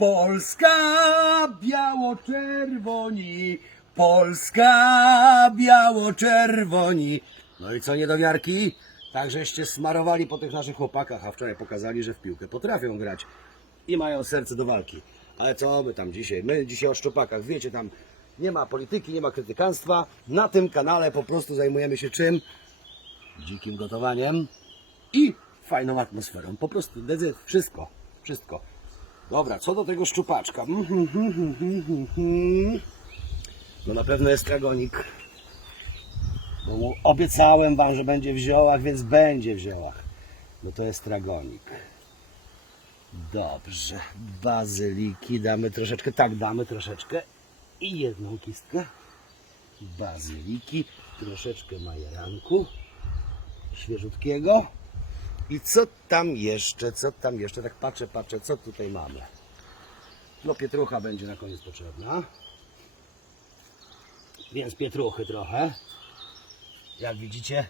Polska biało-czerwoni, Polska biało-czerwoni. No i co niedowiarki? Tak żeście smarowali po tych naszych chłopakach, a wczoraj pokazali, że w piłkę potrafią grać i mają serce do walki. Ale co my tam dzisiaj? My dzisiaj o szczupakach, wiecie, tam nie ma polityki, nie ma krytykanstwa. Na tym kanale po prostu zajmujemy się czym? Dzikim gotowaniem i fajną atmosferą. Po prostu wszystko, wszystko. Dobra, co do tego szczupaczka. No na pewno jest mu obiecałem wam, że będzie w ziołach, więc będzie w ziołach. No to jest tragonik. Dobrze. Bazyliki damy troszeczkę. Tak, damy troszeczkę. I jedną kistkę. Bazyliki. Troszeczkę majeranku. Świeżutkiego. I co tam jeszcze? Co tam jeszcze? Tak patrzę, patrzę, co tutaj mamy. No pietrucha będzie na koniec potrzebna. Więc pietruchy trochę. Jak widzicie,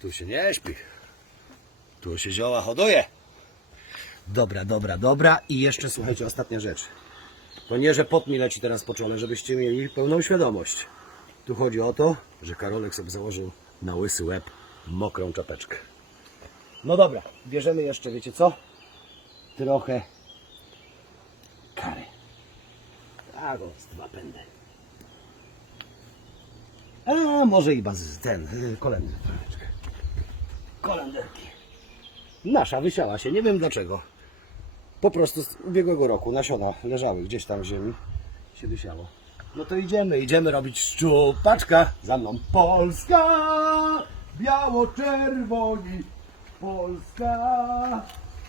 tu się nie śpi. Tu się zioła hoduje. Dobra, dobra, dobra. I jeszcze słuchajcie, ostatnia rzecz. To nie, że pot mi leci teraz po czole, żebyście mieli pełną świadomość. Tu chodzi o to, że Karolek sobie założył na łysy łeb mokrą czapeczkę. No dobra, bierzemy jeszcze, wiecie co? Trochę kary. Tak, z dwa pędy. A może i baz, ten, y, kolender troszeczkę. Kolenderki. Nasza wysiała się, nie wiem dlaczego. Po prostu z ubiegłego roku nasiona leżały gdzieś tam w ziemi, się wysiało. No to idziemy, idziemy robić szczupaczka. Za mną Polska, biało-czerwoni. Polska,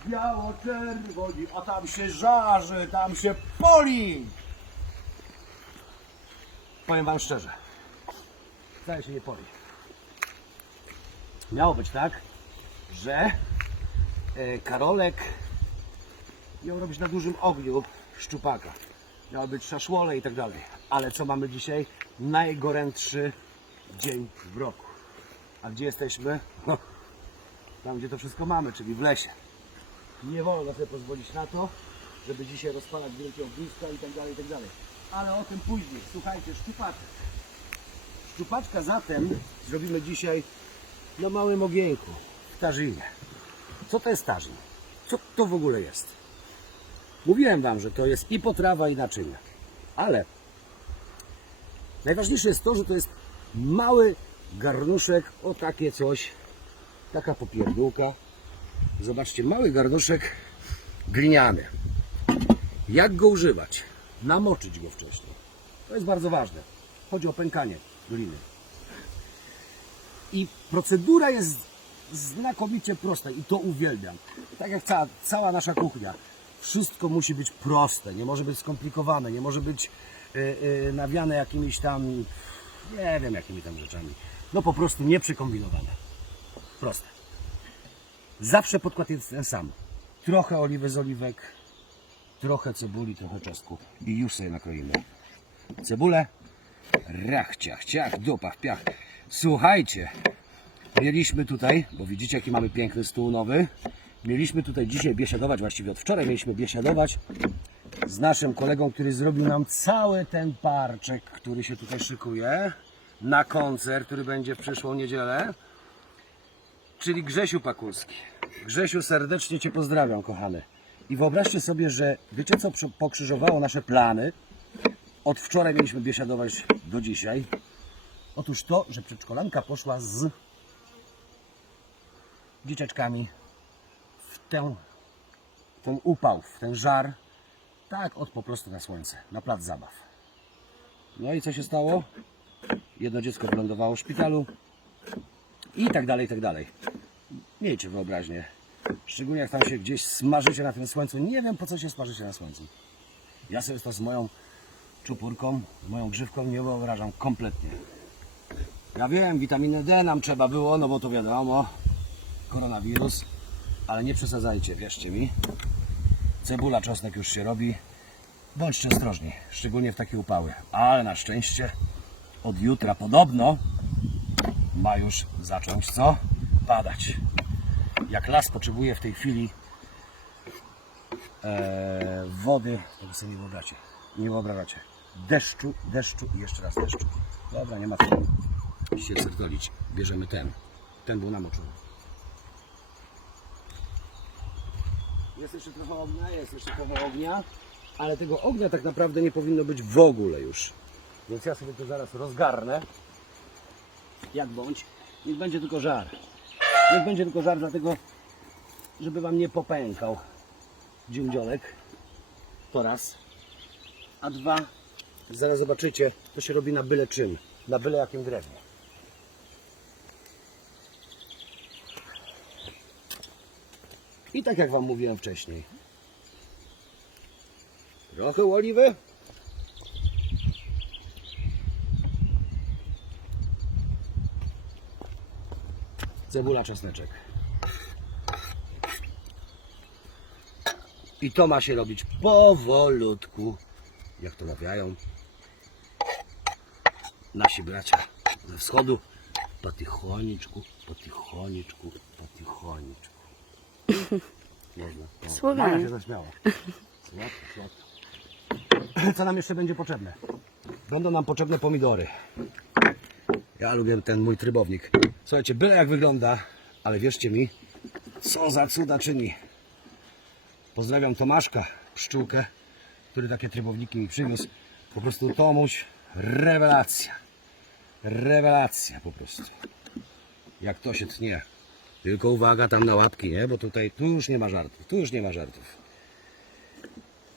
biało-czerwoni. A tam się żarzy, tam się poli. Powiem wam szczerze, wcale się nie poli. Miało być tak, że e, Karolek miał robić na dużym ogniu szczupaka. Miały być szaszłole i tak dalej. Ale co mamy dzisiaj? Najgorętszy dzień w roku. A gdzie jesteśmy? Tam, gdzie to wszystko mamy, czyli w lesie. Nie wolno sobie pozwolić na to, żeby dzisiaj rozpalać wielkie ogniska i tak dalej, i tak dalej. Ale o tym później. Słuchajcie, szczupaczek. Szczupaczka zatem zrobimy dzisiaj na małym ogienku w Tarzynie. Co to jest Tarzyn? Co to w ogóle jest? Mówiłem Wam, że to jest i potrawa, i naczynia. Ale najważniejsze jest to, że to jest mały garnuszek, o takie coś, taka popierdółka. Zobaczcie, mały garnuszek gliniany. Jak go używać? Namoczyć go wcześniej. To jest bardzo ważne. Chodzi o pękanie gliny. I procedura jest znakomicie prosta i to uwielbiam. Tak jak cała, cała nasza kuchnia. Wszystko musi być proste, nie może być skomplikowane, nie może być y, y, nawiane jakimiś tam, nie wiem jakimi tam rzeczami. No po prostu nieprzykombinowane. Proste. Zawsze podkład jest ten sam. Trochę oliwy z oliwek, trochę cebuli, trochę czosnku i już sobie nakroimy. Cebulę, rach, ciach, ciach, dupa, w piach. Słuchajcie, mieliśmy tutaj, bo widzicie jaki mamy piękny stół nowy, mieliśmy tutaj dzisiaj biesiadować, właściwie od wczoraj mieliśmy biesiadować z naszym kolegą, który zrobił nam cały ten parczek, który się tutaj szykuje na koncert, który będzie w przyszłą niedzielę, czyli Grzesiu Pakulski. Grzesiu, serdecznie Cię pozdrawiam, kochany. I wyobraźcie sobie, że wiecie co pokrzyżowało nasze plany? Od wczoraj mieliśmy biesiadować do dzisiaj. Otóż to, że przedszkolanka poszła z dzieciaczkami w tę, ten upał, w ten żar, tak od po prostu na słońce, na plac zabaw. No i co się stało? Jedno dziecko wylądowało w szpitalu i tak dalej, i tak dalej. Miejcie wyobraźnię. Szczególnie jak tam się gdzieś smażycie na tym słońcu. Nie wiem po co się smażycie na słońcu. Ja sobie to z moją czupurką, moją grzywką nie wyobrażam kompletnie. Ja wiem, witaminę D nam trzeba było, no bo to wiadomo, koronawirus, ale nie przesadzajcie, wierzcie mi. Cebula, czosnek już się robi. Bądźcie ostrożni, szczególnie w takie upały. Ale na szczęście od jutra podobno ma już zacząć co? Padać. Jak las potrzebuje w tej chwili e, wody, tego sobie nie wyobraźcie. Nie wyobrażacie. Deszczu, deszczu i jeszcze raz deszczu. Dobra, nie ma co się cyrtolić. Bierzemy ten. Ten był namoczony. Jest jeszcze trochę ognia, jest jeszcze trochę ognia, ale tego ognia tak naprawdę nie powinno być w ogóle już. Więc ja sobie to zaraz rozgarnę. Jak bądź. Niech będzie tylko żar. Niech będzie tylko żar, dlatego, żeby Wam nie popękał dziędziolek. To raz. A dwa, zaraz zobaczycie, to się robi na byle czym. Na byle jakim drewnie. I tak jak Wam mówiłem wcześniej. Trochę oliwy. Cebula, czosneczek. I to ma się robić powolutku, jak to mawiają nasi bracia ze wschodu. Potichoniczku, potichoniczku, potichoniczku. Można. No. Słowianie. Maja się zaśmiała. Słodko, słodko. Co nam jeszcze będzie potrzebne? Będą nam potrzebne pomidory. Ja lubię ten mój trybownik. Słuchajcie, byle jak wygląda, ale wierzcie mi, co za cuda czyni. Pozdrawiam Tomaszka, pszczółkę, który takie trybowniki mi przywiózł. Po prostu Tomuś, rewelacja. Rewelacja po prostu. Jak to się tnie. Tylko uwaga tam na łapki, nie? Bo tutaj, tu już nie ma żartów, tu już nie ma żartów.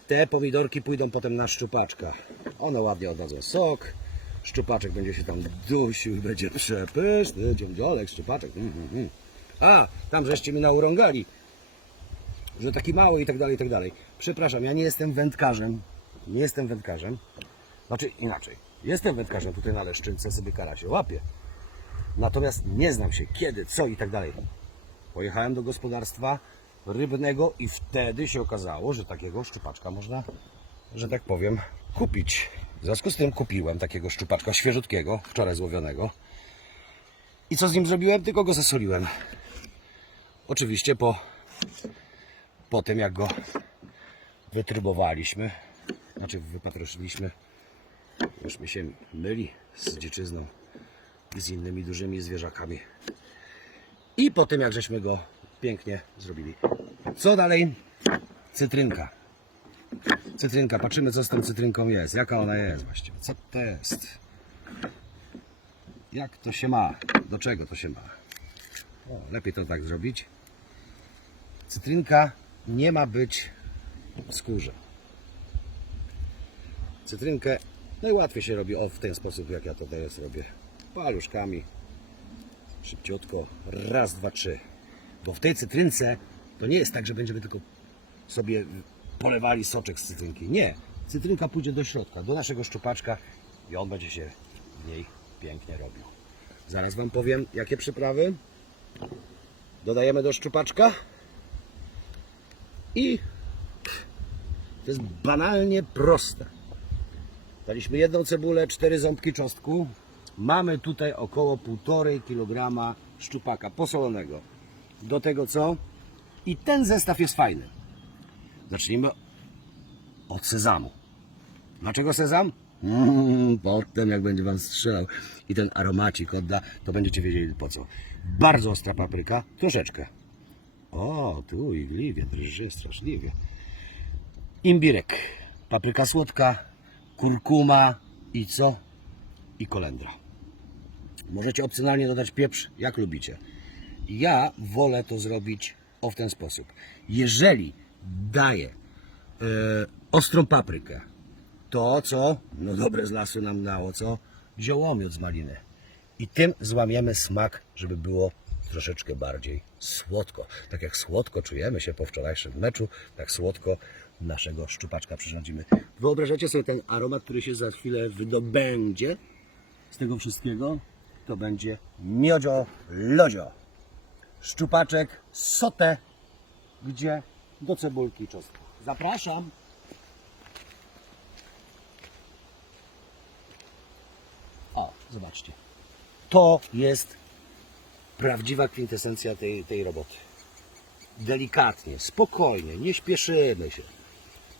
Te pomidorki pójdą potem na szczupaczka. One ładnie oddadzą sok. Szczupaczek będzie się tam dusił i będzie przepyszny. Dziądziolek, szczupaczek. Mm, mm, mm. A, tam żeście mi naurągali, że taki mały i tak dalej, i tak dalej. Przepraszam, ja nie jestem wędkarzem. Nie jestem wędkarzem. Znaczy inaczej. Jestem wędkarzem tutaj na Leszczynce, sobie karasie łapię. Natomiast nie znam się kiedy, co i tak dalej. Pojechałem do gospodarstwa rybnego i wtedy się okazało, że takiego szczupaczka można, że tak powiem, kupić. W związku z tym kupiłem takiego szczupaczka świeżutkiego, wczoraj złowionego. I co z nim zrobiłem? Tylko go zasoliłem. Oczywiście po, po tym, jak go wytrybowaliśmy, znaczy wypatroszyliśmy, jużśmy się myli z dziczyzną i z innymi dużymi zwierzakami. I po tym, jak żeśmy go pięknie zrobili. Co dalej? Cytrynka. Cytrynka. Patrzymy, co z tą cytrynką jest. Jaka ona jest właściwie. Co to jest? Jak to się ma? Do czego to się ma? O, lepiej to tak zrobić. Cytrynka nie ma być w skórze. Cytrynkę najłatwiej się robi o w ten sposób, jak ja to teraz robię. Paluszkami. Szybciutko. Raz, dwa, trzy. Bo w tej cytrynce to nie jest tak, że będziemy tylko sobie polewali soczek z cytrynki. Nie. Cytrynka pójdzie do środka, do naszego szczupaczka i on będzie się w niej pięknie robił. Zaraz Wam powiem, jakie przyprawy dodajemy do szczupaczka. I to jest banalnie proste. Daliśmy jedną cebulę, cztery ząbki czosnku. Mamy tutaj około 1,5 kg szczupaka posolonego. Do tego co? I ten zestaw jest fajny. Zacznijmy od sezamu. Dlaczego sezam? Mm, potem jak będzie Wam strzelał i ten aromacik odda, to będziecie wiedzieli po co. Bardzo ostra papryka, troszeczkę. O, tu igliwie, drży straszliwie. Imbirek, papryka słodka, kurkuma i co? I kolendra. Możecie opcjonalnie dodać pieprz, jak lubicie. Ja wolę to zrobić o w ten sposób. Jeżeli daję e, ostrą paprykę, to co? No dobre z lasu nam dało, co? Ziołomiot z maliny. I tym złamiemy smak, żeby było troszeczkę bardziej słodko. Tak jak słodko czujemy się po wczorajszym meczu, tak słodko naszego szczupaczka przyrządzimy. Wyobrażacie sobie ten aromat, który się za chwilę wydobędzie z tego wszystkiego? To będzie miodzio lodzio. Szczupaczek sotę, gdzie do cebulki i czosnku. Zapraszam. O, zobaczcie. To jest prawdziwa kwintesencja tej, tej roboty. delikatnie, spokojnie, nie śpieszymy się.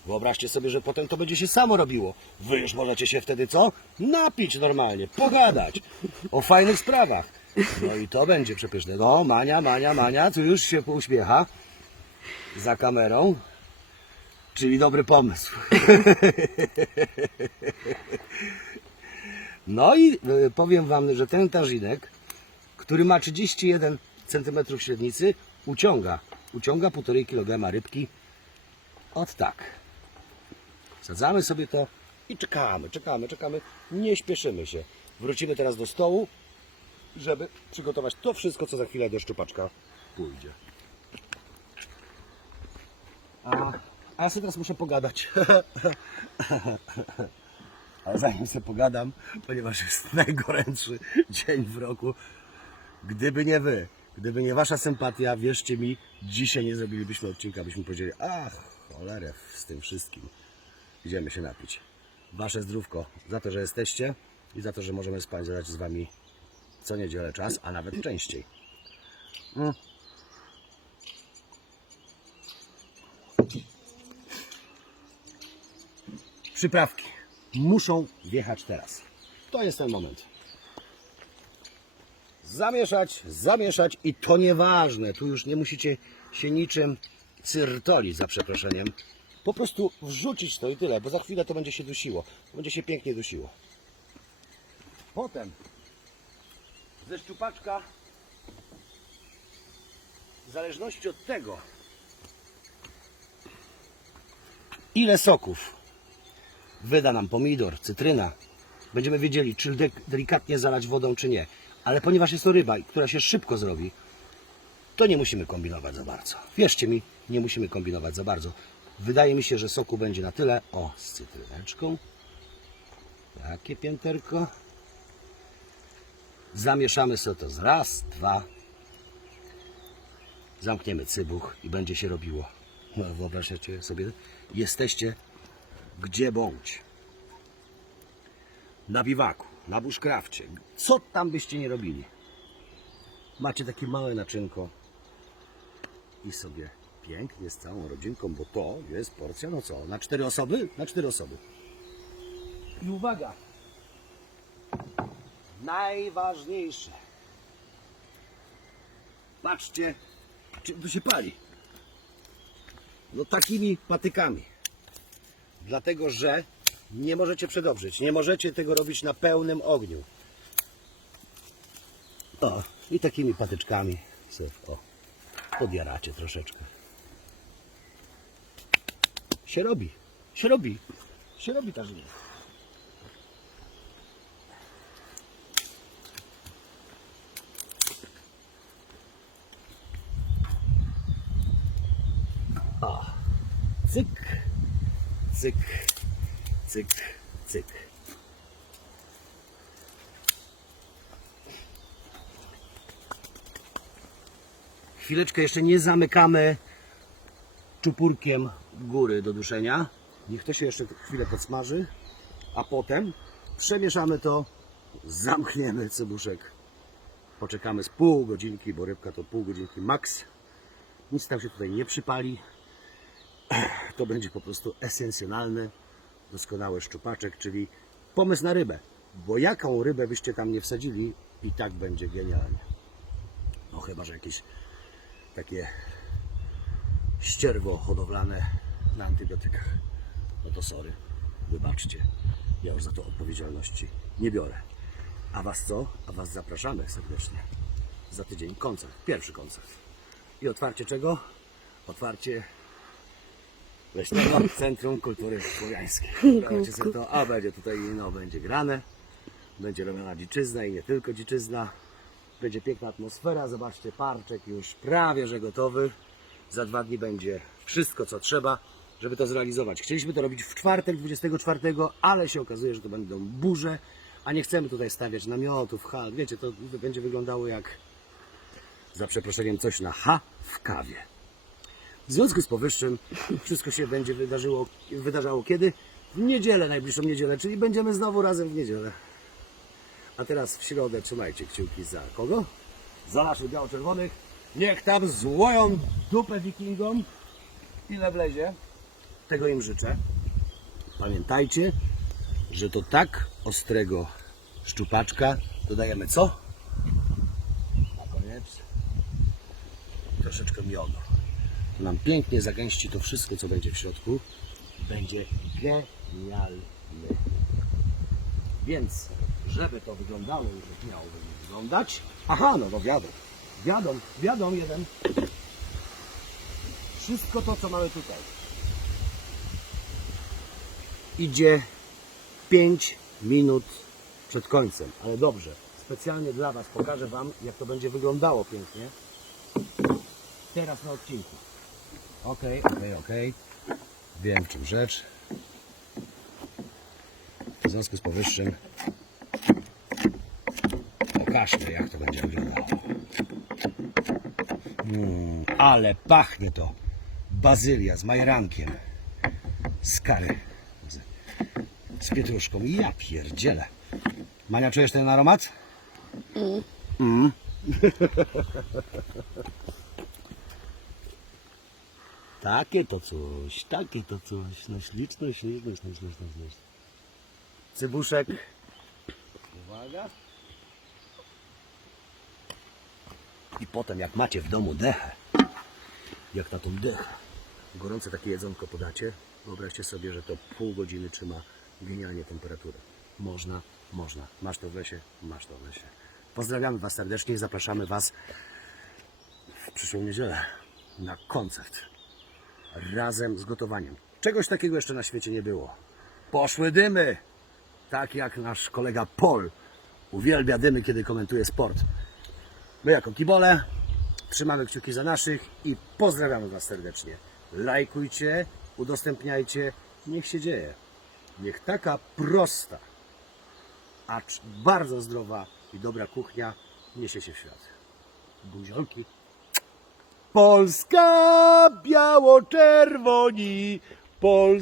Wyobraźcie sobie, że potem to będzie się samo robiło. Wy już możecie się wtedy co? Napić normalnie, pogadać o fajnych sprawach. No i to będzie przepyszne. No, Mania, Mania, Mania, tu już się uśmiecha za kamerą. Czyli dobry pomysł. No i y, powiem Wam, że ten tarzinek, który ma 31 cm średnicy, uciąga, uciąga 1,5 kg rybki. Od tak. Wsadzamy sobie to i czekamy, czekamy, czekamy. Nie śpieszymy się. Wrócimy teraz do stołu, żeby przygotować to wszystko, co za chwilę do szczupaczka pójdzie. A, a ja sobie teraz muszę pogadać. Ale zanim sobie pogadam, ponieważ jest najgorętszy dzień w roku, gdyby nie wy, gdyby nie wasza sympatia, wierzcie mi, dzisiaj nie zrobilibyśmy odcinka, byśmy powiedzieli, ach, cholerę z tym wszystkim. Idziemy się napić. Wasze zdrówko za to, że jesteście i za to, że możemy spędzać z wami co niedzielę czas, a nawet częściej. Mm. Przyprawki muszą wjechać teraz. To jest ten moment. Zamieszać, zamieszać i to nieważne. Tu już nie musicie się niczym cyrtolić za przeproszeniem. Po prostu wrzucić to i tyle, bo za chwilę to będzie się dusiło. Będzie się pięknie dusiło. Potem ze szczupaczka w zależności od tego ile soków wyda nam pomidor, cytryna. Będziemy wiedzieli, czy delikatnie zalać wodą, czy nie. Ale ponieważ jest to ryba, która się szybko zrobi, to nie musimy kombinować za bardzo. Wierzcie mi, nie musimy kombinować za bardzo. Wydaje mi się, że soku będzie na tyle. O, z cytryneczką. Takie pięterko. Zamieszamy sobie to z raz, dwa. Zamkniemy cybuch i będzie się robiło. No, wyobraźcie sobie, jesteście gdzie bądź. Na biwaku, na bushcrafcie, co tam byście nie robili. Macie takie małe naczynko i sobie pięknie z całą rodzinką, bo to jest porcja, no co, na cztery osoby? Na cztery osoby. I uwaga, najważniejsze. Patrzcie, czym tu się pali. No takimi patykami. Dlatego, że nie możecie przedobrzyć. Nie możecie tego robić na pełnym ogniu. O, i takimi patyczkami sobie, o, podjaracie troszeczkę. Się robi. Się robi. Się robi ta. O, cyk, cyk, cyk, cyk. Chwileczkę jeszcze nie zamykamy czupurkiem góry do duszenia. Niech to się jeszcze chwilę podsmaży, a potem przemieszamy to, zamkniemy cybuszek. Poczekamy z pół godzinki, bo rybka to pół godzinki max. Nic tam się tutaj nie przypali to będzie po prostu esencjonalny, doskonały szczupaczek, czyli pomysł na rybę. Bo jaką rybę byście tam nie wsadzili, i tak będzie genialnie. No chyba, że jakieś takie ścierwo hodowlane na antybiotykach. No to sorry, wybaczcie. Ja już za to odpowiedzialności nie biorę. A Was co? A Was zapraszamy serdecznie. Za tydzień koncert, pierwszy koncert. I otwarcie czego? Otwarcie Leśnego Centrum Kultury Słowiańskiej. Zobaczcie sobie to, a będzie tutaj no, będzie grane, będzie robiona dziczyzna i nie tylko dziczyzna. Będzie piękna atmosfera, zobaczcie, parczek już prawie że gotowy. Za dwa dni będzie wszystko co trzeba, żeby to zrealizować. Chcieliśmy to robić w czwartek, 24, ale się okazuje, że to będą burze, a nie chcemy tutaj stawiać namiotów, hal. Wiecie, to będzie wyglądało jak za przeproszeniem coś na H w kawie. W związku z powyższym wszystko się będzie wydarzyło, wydarzało kiedy? W niedzielę, najbliższą niedzielę, czyli będziemy znowu razem w niedzielę. A teraz w środę trzymajcie kciuki za kogo? Za naszych biało-czerwonych. Niech tam złoją dupę wikingom. Ile wlezie? Tego im życzę. Pamiętajcie, że do tak ostrego szczupaczka dodajemy co? Na koniec troszeczkę miodu. Nam pięknie zagęści to wszystko, co będzie w środku. Będzie genialny. Więc, żeby to wyglądało, już jak miałoby wyglądać. Aha, no bo wiadomo. Wiadomo, wiadomo jeden. Wszystko to, co mamy tutaj. Idzie 5 minut przed końcem. Ale dobrze, specjalnie dla Was pokażę Wam, jak to będzie wyglądało pięknie. Teraz na odcinku. Okej, okej, okej. Wiem w czym rzecz. W związku z powyższym pokażmy jak to będzie wyglądało. Mm, ale pachnie to. Bazylia z majerankiem. Z kary. Z, z pietruszką. Ja pierdzielę. Mania, czujesz ten aromat? Mm. Takie to coś, takie to coś. No śliczne, śliczne, śliczne, śliczne, śliczne. Cybuszek. Uwaga. I potem jak macie w domu dechę, jak na tą dechę, gorące takie jedzonko podacie, wyobraźcie sobie, że to pół godziny trzyma genialnie temperaturę. Można, można. Masz to w lesie? Masz to w lesie. Pozdrawiamy Was serdecznie i zapraszamy Was w przyszłą niedzielę na koncert razem z gotowaniem. Czegoś takiego jeszcze na świecie nie było. Poszły dymy! Tak jak nasz kolega Paul uwielbia dymy, kiedy komentuje sport. My jako kibole trzymamy kciuki za naszych i pozdrawiamy Was serdecznie. Lajkujcie, udostępniajcie, niech się dzieje. Niech taka prosta, acz bardzo zdrowa i dobra kuchnia niesie się w świat. Buziolki. Polska biało-czerwoni, Polska.